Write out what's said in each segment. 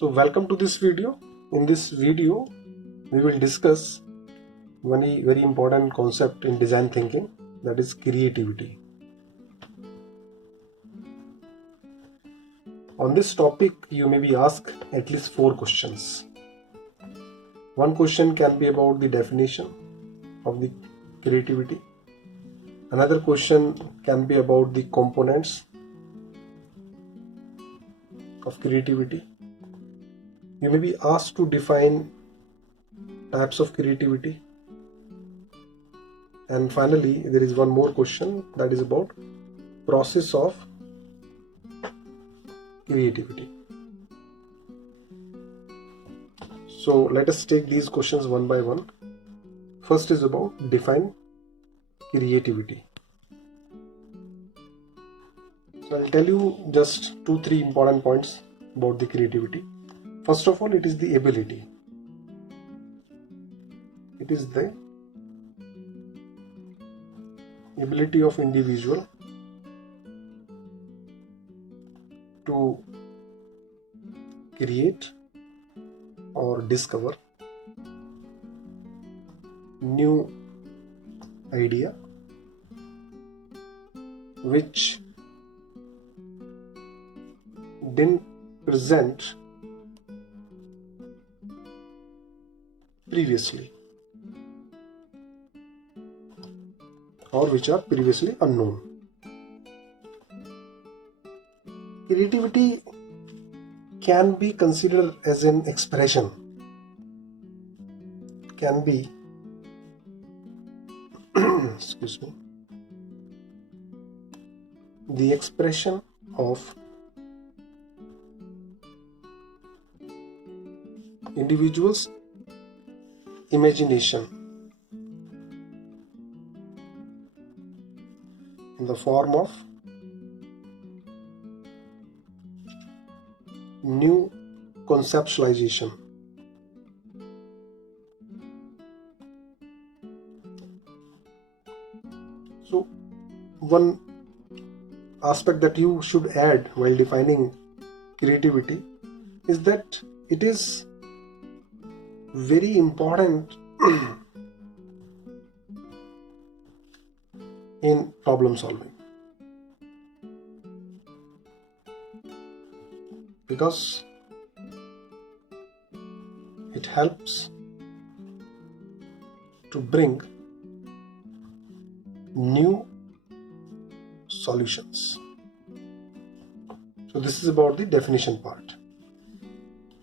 So welcome to this video. In this video, we will discuss one very important concept in design thinking, that is creativity. On this topic, you may be asked at least 4 questions. One question can be about the definition of the creativity. Another question can be about the components of creativity. You may be asked to define types of creativity. And finally, there is one more question, that is about process of creativity. So let us take these questions one by one. First is about define creativity. So I'll tell you just 2-3 important points about the creativity. First of all, it is the ability. It is the ability of individual to create or discover new idea which didn't present previously or which are previously unknown. Creativity can be considered as an expression, can be excuse me, the expression of individuals' imagination in the form of new conceptualization. So one aspect that you should add while defining creativity is that it is very important in problem solving, because it helps to bring new solutions. So this is about the definition part.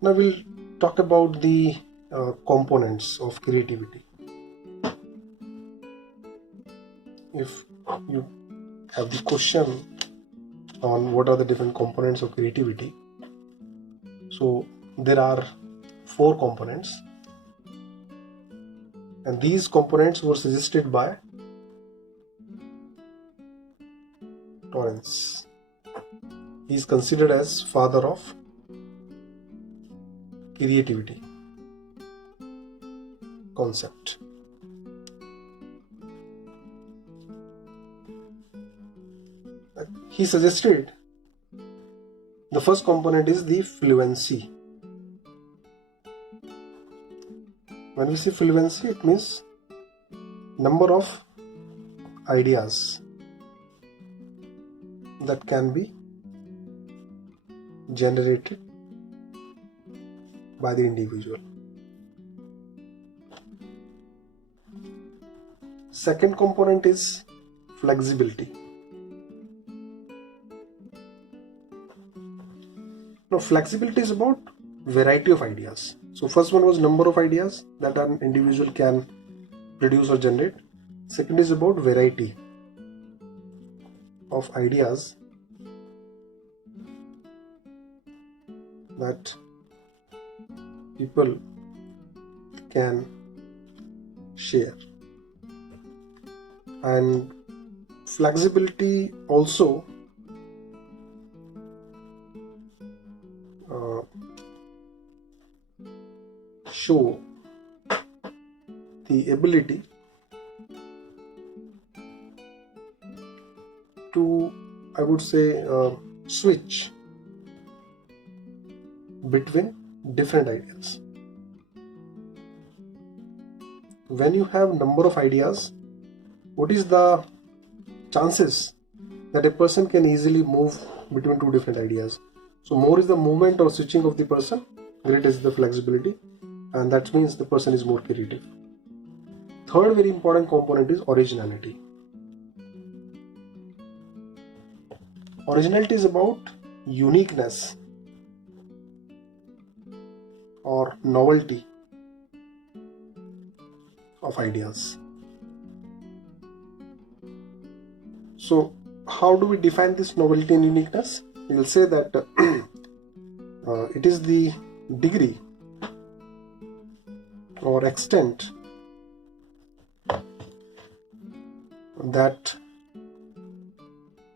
Now we'll talk about the components of creativity. If you have the question on what are the different components of creativity, so there are 4 components, and these components were suggested by Torrance. He is considered as father of creativity concept. He suggested the first component is the fluency. When we say fluency, it means number of ideas that can be generated by the individual. Second component is flexibility. Now, flexibility is about variety of ideas. So first one was number of ideas that an individual can produce or generate. Second is about variety of ideas that people can share. And flexibility also show the ability to, I would say, switch between different ideas. When you have number of ideas, what is the chances that a person can easily move between two different ideas? So more is the movement or switching of the person, greater is the flexibility, and that means the person is more creative. Third very important component is originality. Originality is about uniqueness or novelty of ideas. So how do we define this novelty and uniqueness? We will say that it is the degree or extent that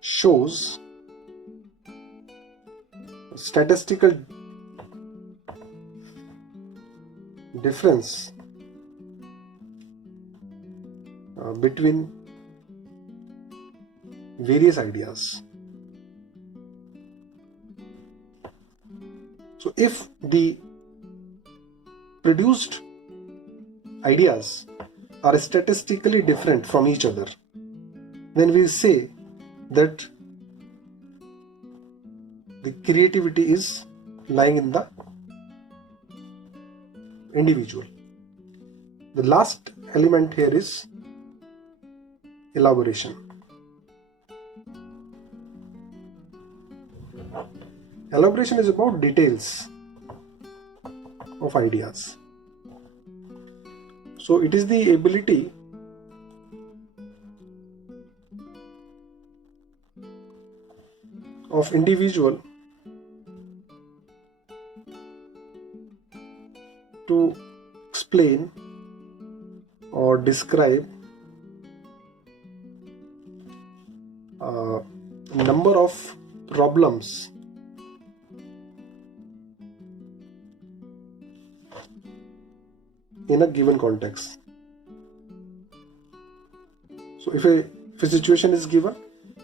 shows statistical difference between various ideas. So if the produced ideas are statistically different from each other, then we say that the creativity is lying in the individual. The last element here is elaboration. Elaboration is about details of ideas. So it is the ability of individual to explain or describe a number of problems in a given context. So if a situation is given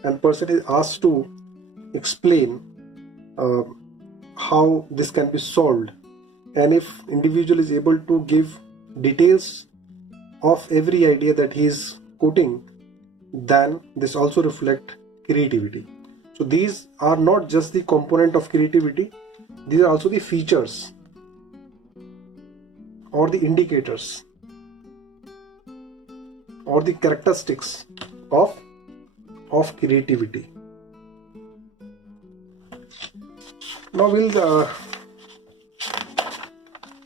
and person is asked to explain how this can be solved, and if individual is able to give details of every idea that he is quoting, then this also reflect creativity. So these are not just the component of creativity, these are also the features or the indicators or the characteristics of creativity. Now we'll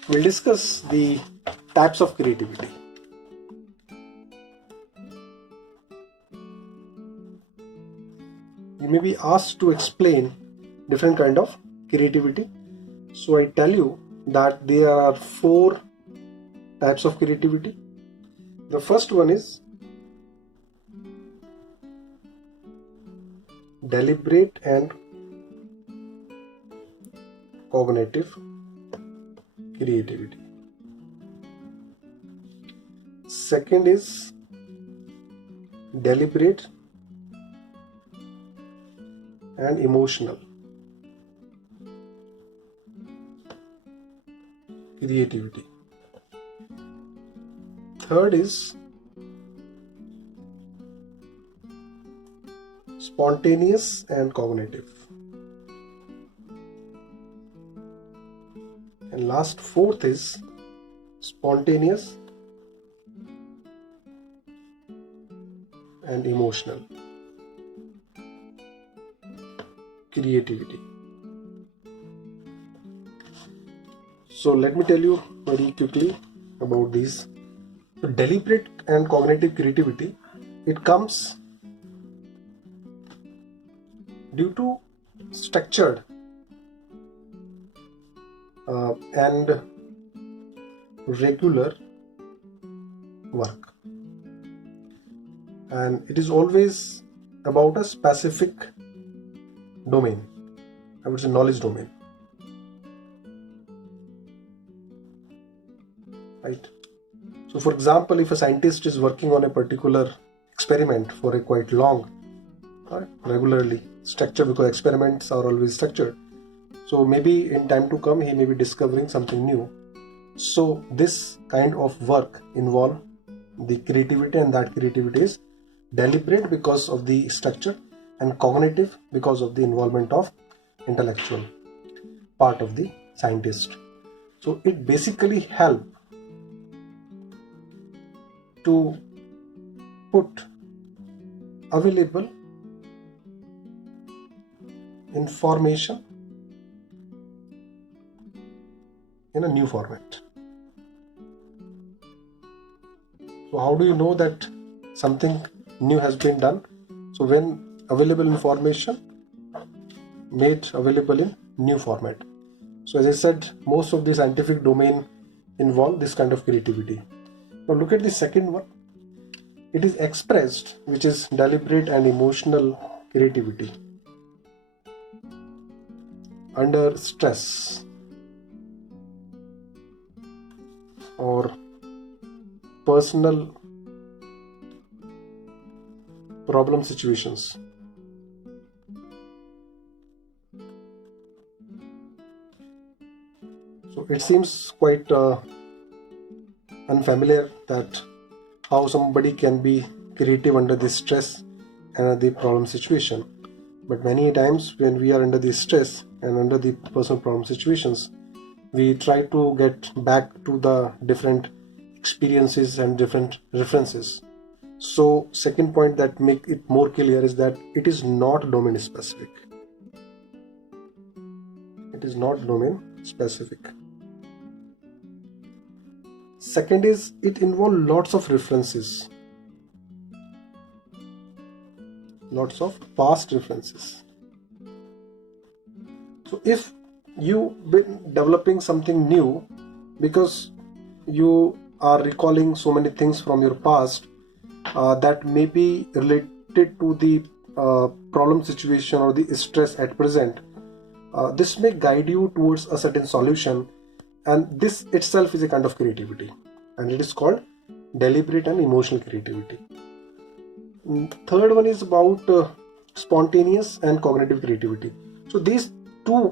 discuss the types of creativity. You may be asked to explain different kind of creativity. So I tell you that there are 4 types of creativity. The first one is deliberate and cognitive creativity. Second is deliberate and emotional creativity. Third is spontaneous and cognitive. And last, fourth is spontaneous and emotional creativity. So let me tell you very quickly about these. So deliberate and cognitive creativity, it comes due to structured and regular work, and it is always about a specific domain, I would say knowledge domain, right? So for example, if a scientist is working on a particular experiment for a quite long, regularly structured, because experiments are always structured. So maybe in time to come he may be discovering something new. So this kind of work involve the creativity, and that creativity is deliberate because of the structure, and cognitive because of the involvement of intellectual part of the scientist. So it basically help to put available information in a new format. So how do you know that something new has been done? So when available information made available in new format. So as I said, most of the scientific domain involve this kind of creativity. Now look at the second one. It is expressed, which is deliberate and emotional creativity under stress or personal problem situations. So it seems quite unfamiliar that how somebody can be creative under the stress and the problem situation. But many times when we are under the stress and under the personal problem situations, we try to get back to the different experiences and different references. So second point that make it more clear is that it is not domain specific. It is not domain specific. Second is it involves lots of references, lots of past references. So if you've been developing something new because you are recalling so many things from your past that may be related to the problem situation or the stress at present, this may guide you towards a certain solution, and this itself is a kind of creativity, and it is called deliberate and emotional creativity. Third one is about spontaneous and cognitive creativity. So these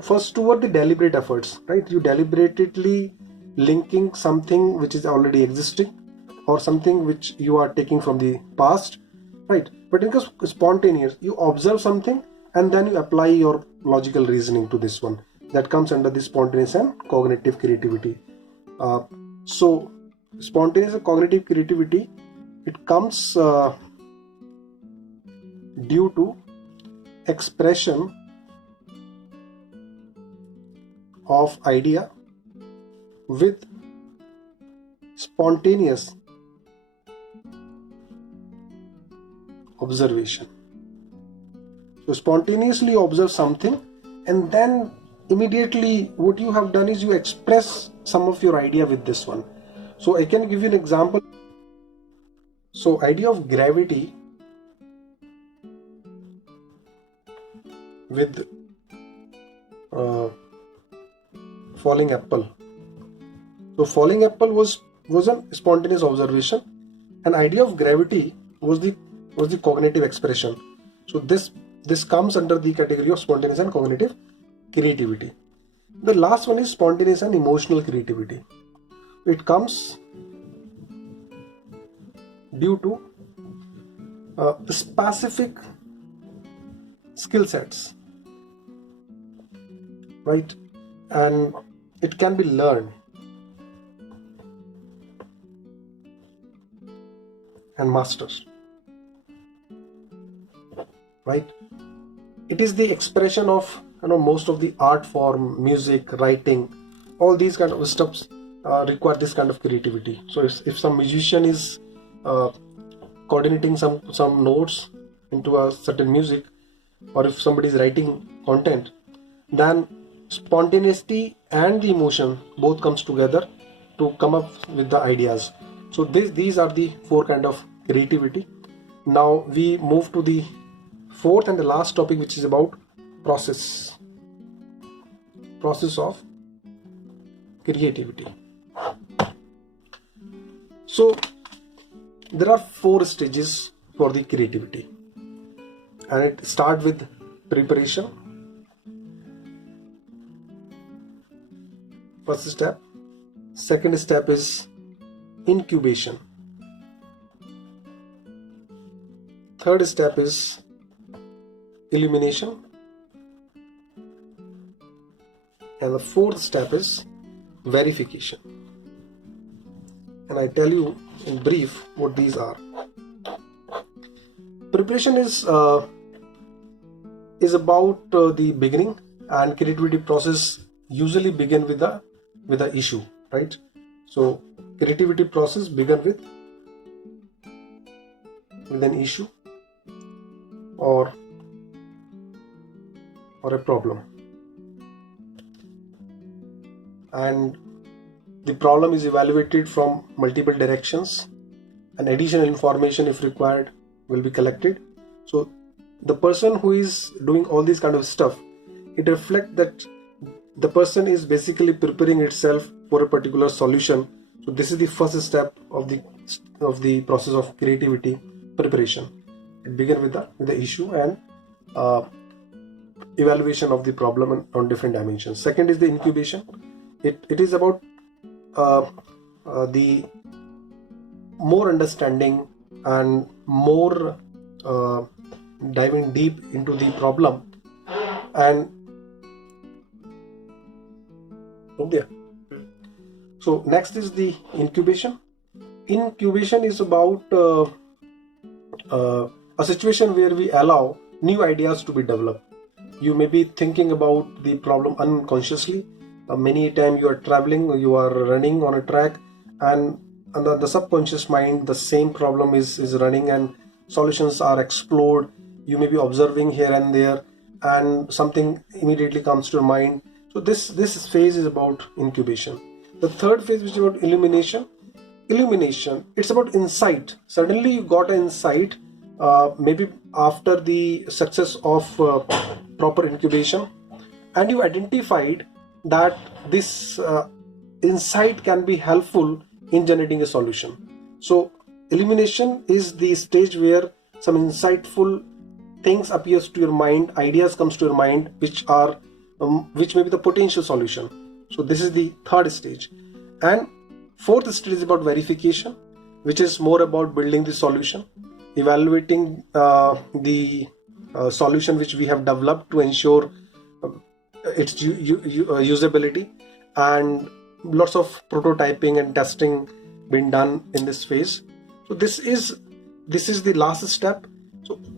first two are the deliberate efforts, right? You deliberately linking something which is already existing or something which you are taking from the past, right? But in case spontaneous, you observe something and then you apply your logical reasoning to this one. That comes under the spontaneous and cognitive creativity. So spontaneous and cognitive creativity, it comes due to expression of idea with spontaneous observation. So spontaneously observe something and then immediately what you have done is you express some of your idea with this one. So I can give you an example. So idea of gravity with falling apple. So falling apple was a spontaneous observation, and idea of gravity was the cognitive expression. So this comes under the category of spontaneous and cognitive creativity. The last one is spontaneous and emotional creativity. It comes due to specific skill sets, right? And it can be learned and mastered, right? It is the expression of most of the art form, music, writing, all these kind of stuffs require this kind of creativity. So if some musician is coordinating some notes into a certain music, or if somebody is writing content, then spontaneity and the emotion both comes together to come up with the ideas. So these are the four kind of creativity. Now we move to the fourth and the last topic, which is about process of creativity. So there are 4 stages for the creativity, and it starts with preparation, first step. Second step is incubation. Third step is illumination. And the fourth step is verification. And I tell you in brief what these are. Preparation is about the beginning, and creativity process usually begin with the issue, right? So creativity process begin with an issue or a problem, and the problem is evaluated from multiple directions, and additional information if required will be collected. So the person who is doing all this kind of stuff, it reflects that the person is basically preparing itself for a particular solution. So this is the first step of the process of creativity preparation. It begins with the issue and evaluation of the problem on different dimensions. Second is the incubation. It is about the more understanding and more diving deep into the problem. And so next is the incubation. Incubation is about a situation where we allow new ideas to be developed. You may be thinking about the problem unconsciously. Many times you are traveling, you are running on a track, and under the subconscious mind the same problem is running and solutions are explored. You may be observing here and there and something immediately comes to your mind. So this phase is about incubation. The third phase, which is about illumination, it's about insight. Suddenly you got an insight, maybe after the success of proper incubation, and you identified that this insight can be helpful in generating a solution. So illumination is the stage where some insightful things appears to your mind, ideas comes to your mind, which may be the potential solution. So this is the third stage. And fourth stage is about verification, which is more about building the solution, evaluating the solution which we have developed to ensure its usability, and lots of prototyping and testing been done in this phase. So this is the last step.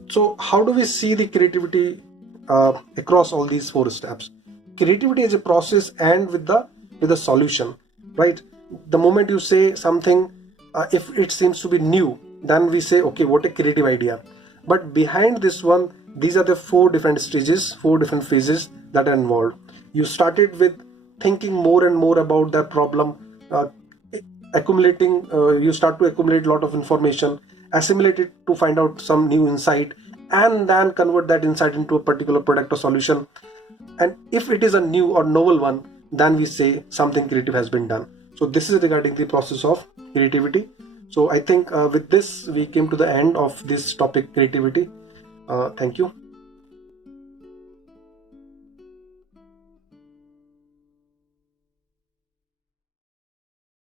So how do we see the creativity across all these four steps? Creativity is a process and with the solution, right? The moment you say something, if it seems to be new, then we say, okay, what a creative idea. But behind this one, these are the four different stages, four different phases that are involved. You started with thinking more and more about that problem, you start to accumulate a lot of information, assimilate it to find out some new insight, and then convert that insight into a particular product or solution. And if it is a new or novel one, then we say something creative has been done. So this is regarding the process of creativity. So I think with this we came to the end of this topic, creativity. Thank you.